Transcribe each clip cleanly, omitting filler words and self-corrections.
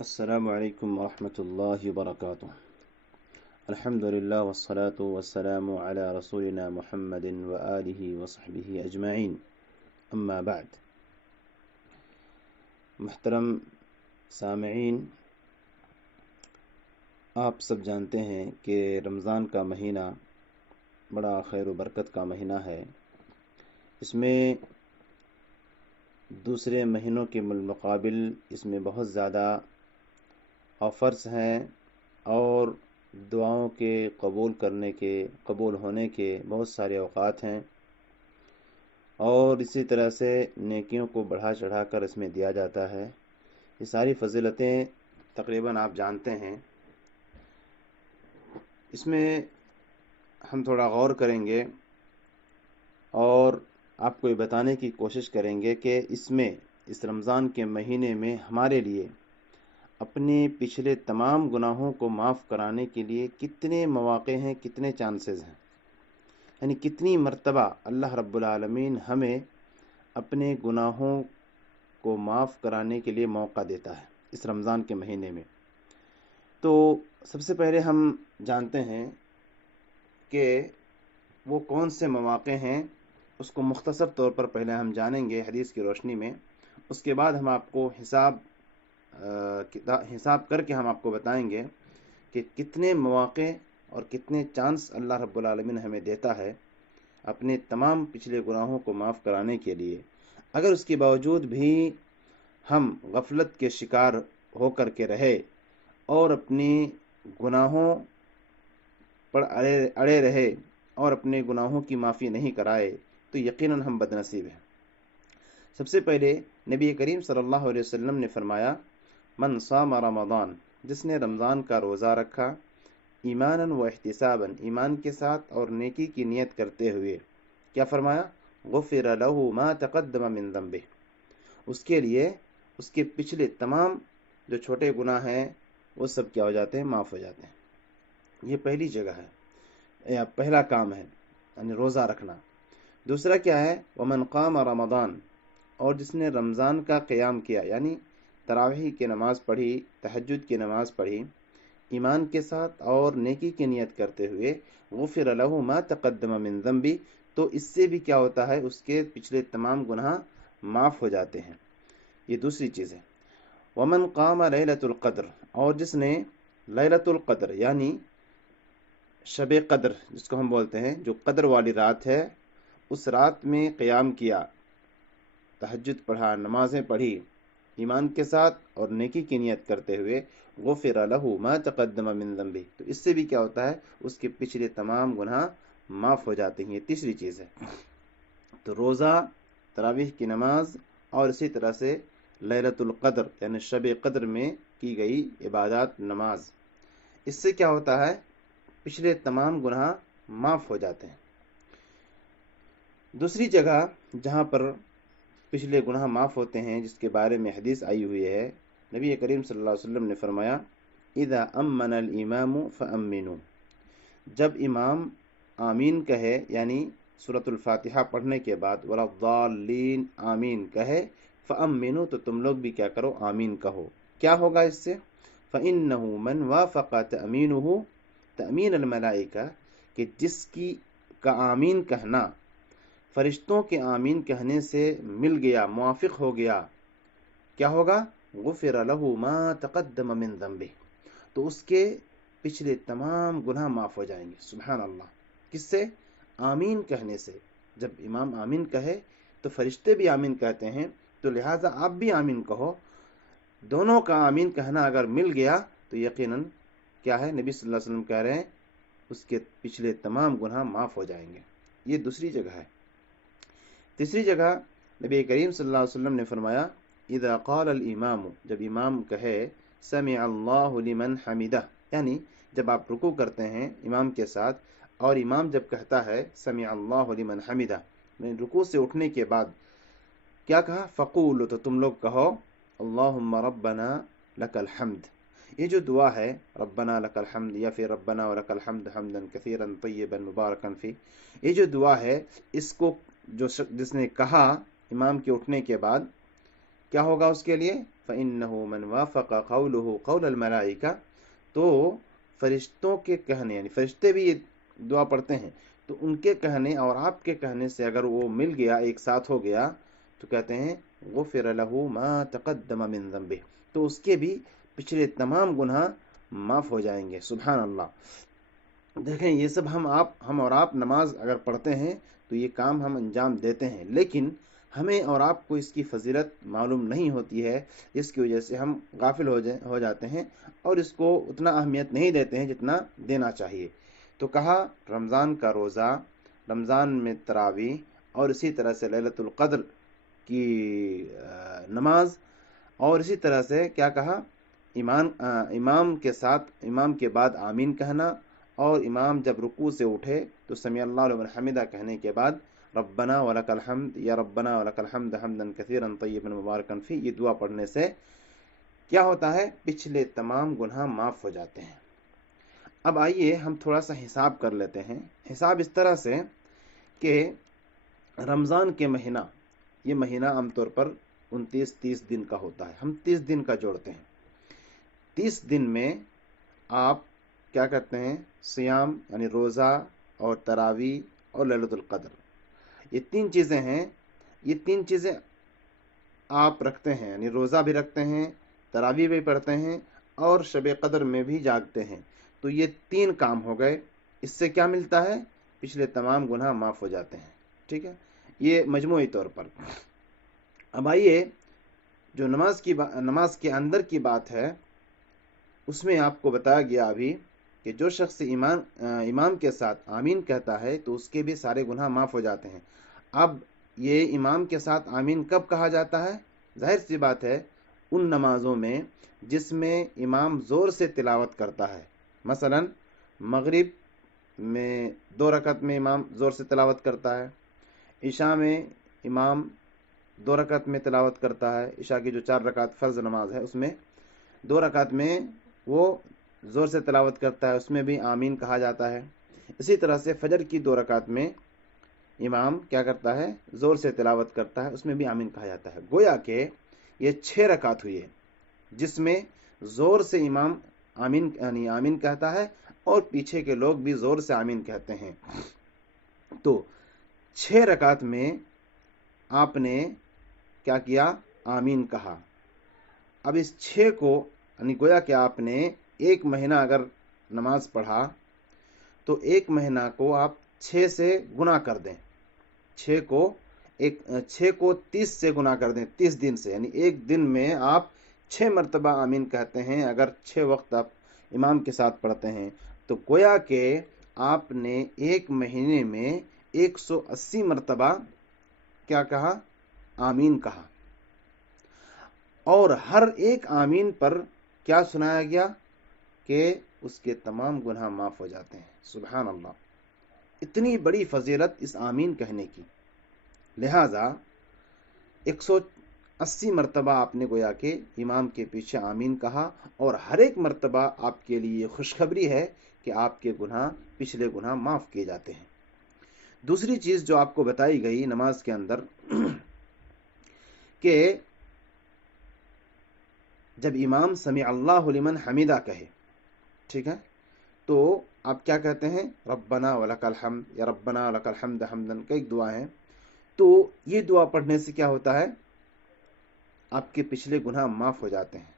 السلام علیکم ورحمۃ اللہ وبرکاتہ۔ الحمد للہ والصلاة والسلام علی رسولنا محمد وآلہ وصحبہ اجمعین، اما بعد۔ محترم سامعین، آپ سب جانتے ہیں کہ رمضان کا مہینہ بڑا خیر و برکت کا مہینہ ہے۔ اس میں دوسرے مہینوں کے بالمقابل اس میں بہت زیادہ آفرز ہیں اور دعاؤں کے قبول ہونے کے بہت سارے اوقات ہیں، اور اسی طرح سے نیکیوں کو بڑھا چڑھا کر اس میں دیا جاتا ہے۔ یہ ساری فضیلتیں تقریباً آپ جانتے ہیں۔ اس میں ہم تھوڑا غور کریں گے اور آپ کو یہ بتانے کی کوشش کریں گے کہ اس رمضان کے مہینے میں ہمارے لیے اپنے پچھلے تمام گناہوں کو معاف کرانے کے لیے کتنے مواقع ہیں، کتنے چانسز ہیں، یعنی کتنی مرتبہ اللہ رب العالمین ہمیں اپنے گناہوں کو معاف کرانے کے لیے موقع دیتا ہے اس رمضان کے مہینے میں۔ تو سب سے پہلے ہم جانتے ہیں کہ وہ کون سے مواقع ہیں، اس کو مختصر طور پر پہلے ہم جانیں گے حدیث کی روشنی میں، اس کے بعد ہم آپ کو حساب کر کے ہم آپ کو بتائیں گے کہ کتنے مواقع اور کتنے چانس اللہ رب العالمین ہمیں دیتا ہے اپنے تمام پچھلے گناہوں کو معاف کرانے کے لیے۔ اگر اس کے باوجود بھی ہم غفلت کے شکار ہو کر کے رہے اور اپنی گناہوں پر اڑے رہے اور اپنے گناہوں کی معافی نہیں کرائے تو یقیناً ہم بدنصیب ہیں۔ سب سے پہلے نبی کریم صلی اللہ علیہ وسلم نے فرمایا، من صام رمضان، جس نے رمضان کا روزہ رکھا، ایمانا و احتسابا، ایمان کے ساتھ اور نیکی کی نیت کرتے ہوئے، کیا فرمایا؟ غفر له ما تقدم من ذنبه، اس کے لیے اس کے پچھلے تمام جو چھوٹے گناہ ہیں وہ سب کیا ہو جاتے ہیں؟ معاف ہو جاتے ہیں۔ یہ پہلی جگہ ہے یا پہلا کام ہے، یعنی روزہ رکھنا۔ دوسرا کیا ہے؟ ومن قام رمضان، اور جس نے رمضان کا قیام کیا، یعنی تراویح کی نماز پڑھی، تہجد کی نماز پڑھی، ایمان کے ساتھ اور نیکی کی نیت کرتے ہوئے، غفر له ما تقدم من ذنبی، تو اس سے بھی کیا ہوتا ہے؟ اس کے پچھلے تمام گناہ معاف ہو جاتے ہیں۔ یہ دوسری چیز ہے۔ ومن قام لیلۃ القدر، اور جس نے لیلۃ القدر یعنی شب قدر جس کو ہم بولتے ہیں، جو قدر والی رات ہے، اس رات میں قیام کیا، تہجد پڑھا، نمازیں پڑھی، ایمان کے ساتھ اور نیکی کی نیت کرتے ہوئے، غفر له ما تقدم من ذنبه، تو اس سے بھی کیا ہوتا ہے؟ اس کے پچھلے تمام گناہ معاف ہو جاتے ہیں۔ یہ تیسری چیز ہے۔ تو روزہ، تراویح کی نماز اور اسی طرح سے لیلۃ القدر یعنی شب قدر میں کی گئی عبادات، نماز، اس سے کیا ہوتا ہے؟ پچھلے تمام گناہ معاف ہو جاتے ہیں۔ دوسری جگہ جہاں پر پچھلے گناہ معاف ہوتے ہیں، جس کے بارے میں حدیث آئی ہوئی ہے، نبی کریم صلی اللہ علیہ وسلم نے فرمایا، اذا امن الامام فامنوا، جب امام آمین کہے، یعنی سورۃ الفاتحہ پڑھنے کے بعد ولا الضالین آمین کہے، فامنوا، تو تم لوگ بھی کیا کرو؟ آمین کہو۔ کیا ہوگا اس سے؟ فانه من وافق تامینه تامین الملائکہ، کہ جس کا آمین کہنا فرشتوں کے آمین کہنے سے مل گیا، موافق ہو گیا، کیا ہوگا؟ غفر له ما تقدم من ذنبه، تو اس کے پچھلے تمام گناہ معاف ہو جائیں گے۔ سبحان اللہ! کس سے؟ آمین کہنے سے۔ جب امام آمین کہے تو فرشتے بھی آمین کہتے ہیں، تو لہٰذا آپ بھی آمین کہو۔ دونوں کا آمین کہنا اگر مل گیا تو یقیناً کیا ہے؟ نبی صلی اللہ علیہ وسلم کہہ رہے ہیں اس کے پچھلے تمام گناہ معاف ہو جائیں گے۔ یہ دوسری جگہ ہے۔ تیسری جگہ نبی کریم صلی اللہ علیہ وسلم نے فرمایا، اذا قال الامام، جب امام کہے، سمع اللہ لمن حمدہ، یعنی جب آپ رکوع کرتے ہیں امام کے ساتھ اور امام جب کہتا ہے سمع اللہ لمن حمدہ، رکوع سے اٹھنے کے بعد کیا کہا؟ فقولوا، تو تم لوگ کہو، اللہم ربنا لک الحمد۔ یہ جو دعا ہے ربنا لک الحمد یا پھر ربنا ولک الحمد حمدا کثیرا طیبا مبارکا فی، یہ جو دعا ہے، اس کو جس نے کہا امام کے اٹھنے کے بعد، کیا ہوگا اس کے لیے؟ فإنه من وافق قوله قول الملائکہ، تو فرشتوں کے کہنے، یعنی فرشتے بھی یہ دعا پڑھتے ہیں، تو ان کے کہنے اور آپ کے کہنے سے اگر وہ مل گیا، ایک ساتھ ہو گیا، تو کہتے ہیں غفر له ما تقدم من ذنبہ، تو اس کے بھی پچھلے تمام گناہ معاف ہو جائیں گے۔ سبحان اللہ۔ دیکھیں یہ سب ہم اور آپ نماز اگر پڑھتے ہیں تو یہ کام ہم انجام دیتے ہیں، لیکن ہمیں اور آپ کو اس کی فضیلت معلوم نہیں ہوتی ہے، جس کی وجہ سے ہم غافل ہو جاتے ہیں اور اس کو اتنا اہمیت نہیں دیتے ہیں جتنا دینا چاہیے۔ تو کہا رمضان کا روزہ، رمضان میں تراویح، اور اسی طرح سے لیلۃ القدر کی نماز، اور اسی طرح سے کیا کہا، امام کے ساتھ، امام کے بعد آمین کہنا، اور امام جب رکوع سے اٹھے تو سمیع اللہ لمن حمدہ کہنے کے بعد ربنا ولک الحمد یا ربنا ولک الحمد حمدا کثیرا طیبا مبارکا فی، یہ دعا پڑھنے سے کیا ہوتا ہے، پچھلے تمام گناہ معاف ہو جاتے ہیں۔ اب آئیے ہم تھوڑا سا حساب کر لیتے ہیں۔ حساب اس طرح سے کہ رمضان کے مہینہ، یہ مہینہ عام طور پر 29-30 دن کا ہوتا ہے، ہم 30 دن کا جوڑتے ہیں۔ 30 دن میں آپ کیا کرتے ہیں، سیام یعنی روزہ اور تراویح اور لیلۃ القدر، یہ 3 چیزیں ہیں، یہ 3 چیزیں آپ رکھتے ہیں، یعنی روزہ بھی رکھتے ہیں، تراویح بھی پڑھتے ہیں اور شب قدر میں بھی جاگتے ہیں، تو یہ 3 کام ہو گئے۔ اس سے کیا ملتا ہے، پچھلے تمام گناہ معاف ہو جاتے ہیں۔ ٹھیک ہے، یہ مجموعی طور پر۔ اب آئیے جو نماز کے اندر کی بات ہے، اس میں آپ کو بتایا گیا ابھی کہ جو شخص امام کے ساتھ آمین کہتا ہے تو اس کے بھی سارے گناہ معاف ہو جاتے ہیں۔ اب یہ امام کے ساتھ آمین کب کہا جاتا ہے؟ ظاہر سی بات ہے ان نمازوں میں جس میں امام زور سے تلاوت کرتا ہے، مثلا مغرب میں 2 رکعت میں امام زور سے تلاوت کرتا ہے، عشاء میں امام 2 رکعت میں تلاوت کرتا ہے، عشاء کی جو 4 رکعت فرض نماز ہے اس میں 2 رکعت میں وہ زور سے تلاوت کرتا ہے، اس میں بھی آمین کہا جاتا ہے۔ اسی طرح سے فجر کی 2 رکعت میں امام کیا کرتا ہے، زور سے تلاوت کرتا ہے، اس میں بھی آمین کہا جاتا ہے۔ گویا کہ یہ 6 رکعت ہوئی ہے جس میں زور سے امام آمین یعنی آمین کہتا ہے اور پیچھے کے لوگ بھی زور سے آمین کہتے ہیں۔ تو 6 رکعت میں آپ نے کیا کیا، آمین کہا۔ اب اس 6 کو یعنی گویا کہ آپ نے 1 مہینہ اگر نماز پڑھا تو 1 مہینہ کو آپ 6 سے گنا کر دیں، 6 کو 30 سے گنا کر دیں، 30 دن سے، یعنی 1 دن میں آپ 6 مرتبہ آمین کہتے ہیں۔ اگر 6 وقت آپ امام کے ساتھ پڑھتے ہیں تو گویا کہ آپ نے 1 مہینے میں 180 مرتبہ کیا کہا، آمین کہا، اور ہر ایک آمین پر کیا سنایا گیا کہ اس کے تمام گناہ معاف ہو جاتے ہیں۔ سبحان اللہ، اتنی بڑی فضیلت اس آمین کہنے کی، لہذا 180 مرتبہ آپ نے گویا کہ امام کے پیچھے آمین کہا، اور ہر ایک مرتبہ آپ کے لیے خوشخبری ہے کہ آپ کے گناہ، پچھلے گناہ معاف کیے جاتے ہیں۔ دوسری چیز جو آپ کو بتائی گئی نماز کے اندر کہ جب امام سمیع اللہ لمن حمیدہ کہے، ٹھیک ہے، تو آپ کیا کہتے ہیں، ربنا ولک الحمد یا ربنا ولک الحمد حمدا، کا ایک دعا ہے۔ تو یہ دعا پڑھنے سے کیا ہوتا ہے، آپ کے پچھلے گناہ معاف ہو جاتے ہیں۔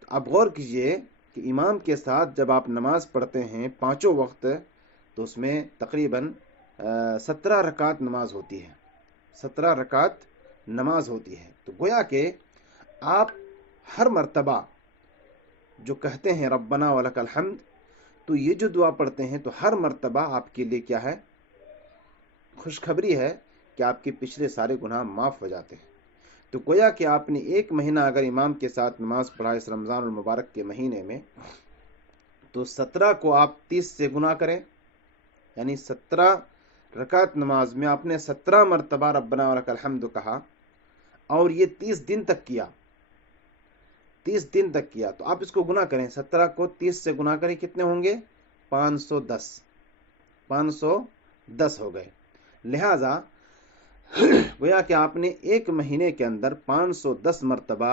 تو آپ غور کیجئے کہ امام کے ساتھ جب آپ نماز پڑھتے ہیں 5 وقت، تو اس میں تقریباً 17 رکعت نماز ہوتی ہے، 17 رکعت نماز ہوتی ہے۔ تو گویا کہ آپ ہر مرتبہ جو کہتے ہیں ربنا ولک الحمد، تو یہ جو دعا پڑھتے ہیں تو ہر مرتبہ آپ کے لیے کیا ہے، خوشخبری ہے کہ آپ کے پچھلے سارے گناہ معاف ہو جاتے ہیں۔ تو گویا کہ آپ نے 1 مہینہ اگر امام کے ساتھ نماز پڑھا اس رمضان المبارک کے مہینے میں، تو 17 کو آپ 30 سے گنا کریں، یعنی 17 رکعت نماز میں آپ نے 17 مرتبہ ربنا ولک الحمد کہا، اور یہ 30 دن تک کیا، 30 دن تک کیا، تو آپ اس کو گنا کریں، 17 کو 30 سے گنا کریں، کتنے ہوں گے، 510 ہو گئے۔ لہذا گویا کہ آپ نے 1 مہینے کے اندر 510 مرتبہ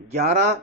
11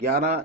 11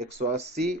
180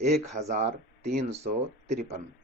1353,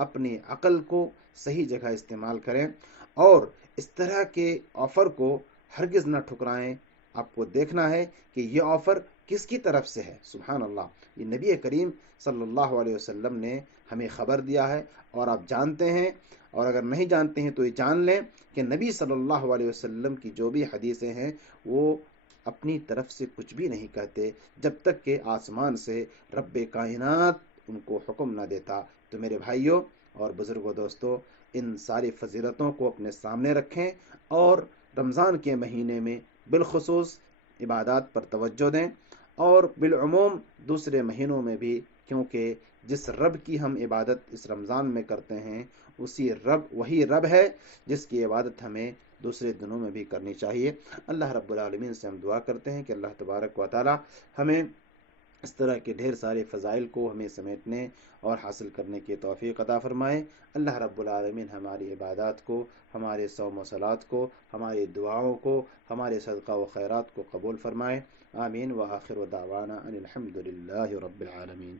اپنی عقل کو صحیح جگہ استعمال کریں اور اس طرح کے آفر کو ہرگز نہ ٹھکرائیں. آپ کو دیکھنا ہے کہ یہ آفر کس کی طرف سے ہے. سبحان اللہ، یہ نبی کریم صلی اللہ علیہ وسلم نے ہمیں خبر دیا ہے، اور آپ جانتے ہیں، اور اگر نہیں جانتے ہیں تو یہ جان لیں کہ نبی صلی اللہ علیہ وسلم کی جو بھی حدیثیں ہیں وہ اپنی طرف سے کچھ بھی نہیں کہتے جب تک کہ آسمان سے رب کائنات ان کو حکم نہ دیتا. تو میرے بھائیوں اور بزرگوں، دوستوں، ان ساری فضیلتوں کو اپنے سامنے رکھیں اور رمضان کے مہینے میں بالخصوص عبادات پر توجہ دیں، اور بالعموم دوسرے مہینوں میں بھی، کیونکہ جس رب کی ہم عبادت اس رمضان میں کرتے ہیں وہی رب ہے جس کی عبادت ہمیں دوسرے دنوں میں بھی کرنی چاہیے. اللہ رب العالمین سے ہم دعا کرتے ہیں کہ اللہ تبارک و تعالی ہمیں اس طرح کے ڈھیر سارے فضائل کو ہمیں سمیٹنے اور حاصل کرنے کی توفیق عطا فرمائے. اللہ رب العالمین ہماری عبادات کو، ہمارے صوم و صلات کو، ہماری دعاؤں کو، ہمارے صدقہ و خیرات کو قبول فرمائے. آمین. وآخر دعوانا ان الحمد للہ رب العالمین.